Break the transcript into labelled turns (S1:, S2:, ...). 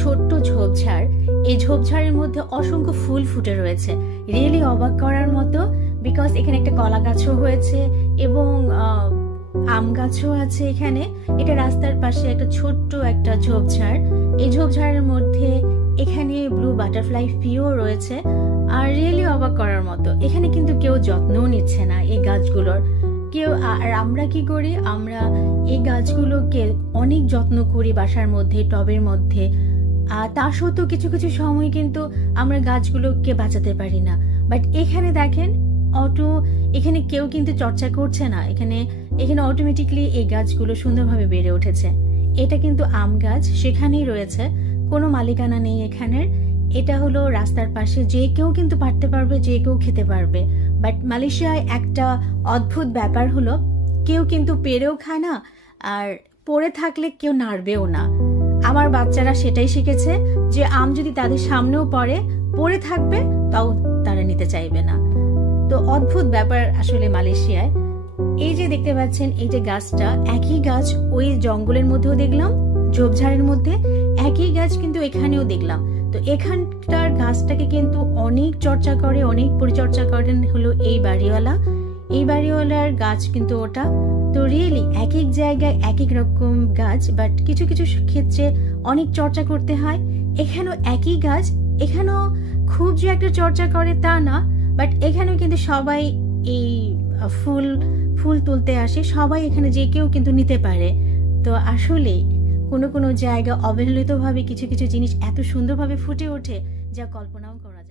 S1: ছোট্ট ঝোপঝাড়। এই ঝোপঝাড়ের মধ্যে অসংখ্য ফুল ফুটে রয়েছে। রিয়েলি অবাক করার মতো বিকজ এখানে একটা কলা গাছও হয়েছে এবং আম গাছও আছে এখানে। এটা রাস্তার পাশে একটা ছোট্ট একটা ঝোপঝাড়। এই ঝোপঝাড়ের মধ্যে এখানে ব্লু বাটারফ্লাই ফিও রয়েছে। আর রিয়েলি অবাক করার মতো, এখানে কিন্তু কেউ যত্নও নিচ্ছে না এই গাছগুলোর। কেউ, আর আমরা কি করি? আমরা এই গাছগুলোকে অনেক যত্ন করি বাসার মধ্যে, টবের মধ্যে। আর তা সত্ত্বেও কিছু কিছু সময় কিন্তু আমরা গাছগুলোকে বাঁচাতে পারি না। বাট এখানে দেখেন, অটো, এখানে কেউ কিন্তু চর্চা করছে না। এখানে এখানে অটোমেটিকলি এই গাছগুলো সুন্দরভাবে বেড়ে উঠেছে। এটা কিন্তু আম গাছ, সেখানেই রয়েছে। কোনো মালিকানা নেই এখানের। এটা হলো রাস্তার পাশে। যে কেউ কিন্তু পারতে পারবে, যে কেউ খেতে পারবে। বাট মালয়েশিয়ায় একটা অদ্ভুত ব্যাপার হলো, কেউ কিন্তু পেরেও খায় না, আর পড়ে থাকলে কেউ নাড়বেও না। আমার বাচ্চারা সেটাই শিখেছে যে আম যদি তাদের সামনেও পড়ে পড়ে থাকবে, তাও তারা নিতে চাইবে না। তো অদ্ভুত ব্যাপার আসলে মালয়েশিয়ায়। এই যে দেখতে পাচ্ছেন, এই যে গাছটা, একই গাছ ওই জঙ্গলের মধ্যেও দেখলাম, ঝোপঝাড়ের মধ্যে, একই গাছ কিন্তু এখানেও দেখলাম। তো এখানটার গাছটাকে কিন্তু অনেক চর্চা করে, অনেক পরিচর্যা করেন হলো এই বাড়িওয়ালা। এই বাড়িওয়ালার গাছ কিন্তু ওটা। তো রিয়েলি এক এক জায়গায় এক এক রকম গাছ বাট কিছু কিছু ক্ষেত্রে অনেক চর্চা করতে হয়। এখানেও একই গাছ, এখানেও খুব যে একটা চর্চা করে তা না বাট এখানেও কিন্তু সবাই এই ফুল ফুল তুলতে আসে। সবাই এখানে যে কেউ কিন্তু নিতে পারে। তো আসলে কোনো কোনো জায়গা অবহেলিতভাবে কিছু কিছু জিনিস এত সুন্দরভাবে ফুটে ওঠে, যা কল্পনাও করা